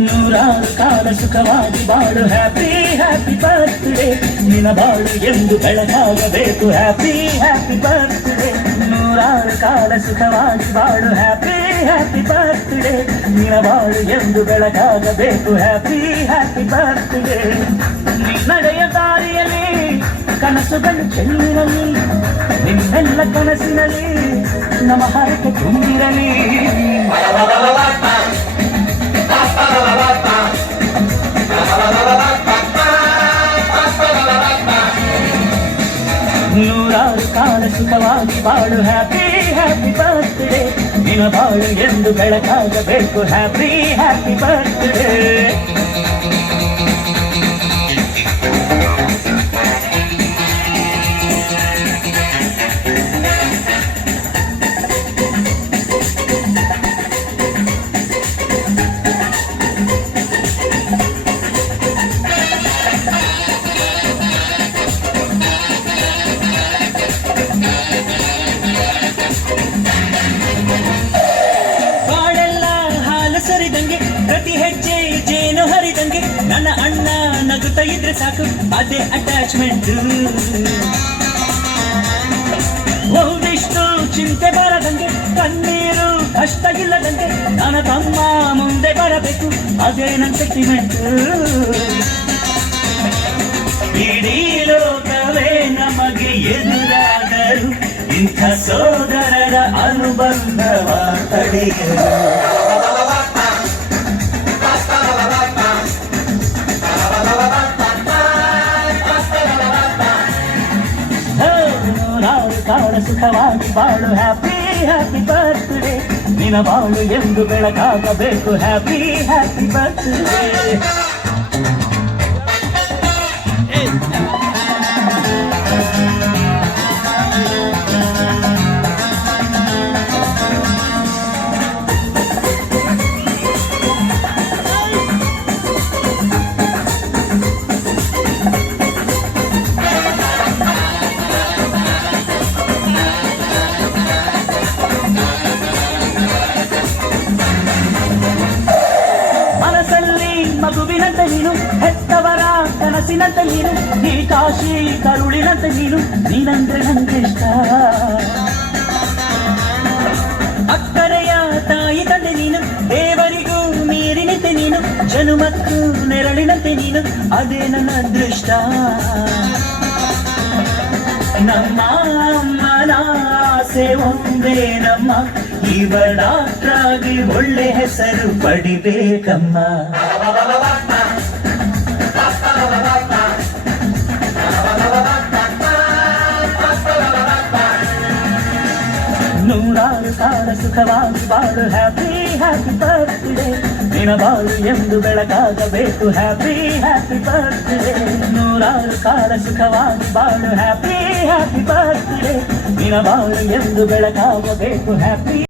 ನೂರಾರು ಕಾಲ ಸುಖವಾಗಿ ಬಾಳು ಹ್ಯಾಪಿ ಹ್ಯಾಪಿ ಬರ್ತ್ಡೇ ನಿನ್ನ ಬಾಳು ಎಂದು ಬೆಳಕಾಗಬೇಕು ಹ್ಯಾಪಿ ಹ್ಯಾಪಿ ಬರ್ತ್ಡೇ ನೂರಾರು ಕಾಲ ಸುಖವಾಗಿ ಬಾಳು ಹ್ಯಾಪಿ ಹ್ಯಾಪಿ ಬರ್ತ್ಡೇ ನಿನ್ನ ಬಾಳು ಎಂದು ಬೆಳಕಾಗಬೇಕು ಹ್ಯಾಪಿ ಹ್ಯಾಪಿ ಬರ್ತ್ಡೇ ನಡೆಯ ದಾರಿಯಲ್ಲಿ ಕನಸುಗಳು ಚೆಲ್ಲಿರಲಿ ನಿನ್ನೆಲ್ಲ ಕನಸಿನಲ್ಲಿ ನಮ್ಮ ಹರಕೆ ತುಂಬಿರಲಿ ನೂರಾರು ಕಾಲ ಸುಖವಾಗಿ ಬಾಳು ಹ್ಯಾಪಿ ಹ್ಯಾಪಿ ಬರ್ತ್ಡೇ ನಿನ್ನ ಬಾಳು ಎಂದು ಬೆಳಕಾಗಬೇಕು ಹ್ಯಾಪಿ ಹ್ಯಾಪಿ ಬರ್ತ್ಡೇ ಪ್ರತಿ ಹೆಜ್ಜೆ ಜೇನು ಹರಿದಂಗೆ ನನ್ನ ಅಣ್ಣ ನಗುತ್ತಾ ಇದ್ರೆ ಸಾಕು ಅದೇ ಅಟ್ಯಾಚ್ಮೆಂಟ್ ಒಂದಿಷ್ಟು ಚಿಂತೆ ಬರದಂಗೆ ಕಣ್ಣೀರು ಕಷ್ಟ ಇಲ್ಲದಂಗೆ ನನ್ನ ತಮ್ಮ ಮುಂದೆ ಬರಬೇಕು ಅದೇ ನನ್ನ ಸೆಂಟಿಮೆಂಟ್ ಇಡೀ ಲೋಕವೇ ನಮಗೆ ಎದುರಾದರು ಇಂಥ ಸೋದರರ ಅನುಬಂಧವ ತಡೆಯಲು ಕಾಲ ಸುಖವಾಗಿ ಬಾಳು ಹ್ಯಾಪಿ ಹ್ಯಾಪಿ ಬರ್ತ್ಡೇ ನಿನ್ನ ಬಾಳು ಎಂದು ಬೆಳಕಾಗಬೇಕು ಹ್ಯಾಪಿ ಹ್ಯಾಪಿ ಬರ್ತ್ಡೇ ಮಗುವಿನಂತೆ ನೀನು ಹೆತ್ತವರ ಕನಸಿನಂತೆ ನೀನು ನೀ ಕಾಶಿ ಕರುಳಿನಂತೆ ನೀನು ನೀನಂದ್ರೆ ನಂಗೆ ಇಷ್ಟ ಅಕ್ಕರೆಯ ತಾಯಿ ತಂದೆ ನೀನು ದೇವರಿಗೂ ನೀರಿನಂತೆ ನೀನು ಜನುಮಕ್ಕೂ ನೆರಳಿನಂತೆ ನೀನು ಅದೇ ನನ್ನ ಅದೃಷ್ಟ ನಮ್ಮ ಅಮ್ಮನ ಆಸೆ ಒಂದೇ ನಮ್ಮ ಇವ ಡಾಕ್ಟ್ರಾಗಿ ಒಳ್ಳೆ ಹೆಸರು ಪಡಿಬೇಕಮ್ಮ ನೂರಾರು ಕಾಲ ಸುಖವಾಗಿ ಬಾಳು ಹ್ಯಾಪಿ ಹ್ಯಾಪಿ ಬರ್ತ್ಡೇ ನಿನ್ನ ಬಾಳು ಎಂದು ಬೆಳಕಾಗಬೇಕು ಹ್ಯಾಪಿ ಹ್ಯಾಪಿ ಬರ್ತ್ಡೇ ನೂರಾರು ಕಾಲ ಸುಖವಾಗಿ ಬಾಳು ಹ್ಯಾಪಿ ಹ್ಯಾಪಿ ಬರ್ತ್ಡೇ ನಿನ್ನ ಬಾಳು ಎಂದು ಬೆಳಕಾಗಬೇಕು ಹ್ಯಾಪಿ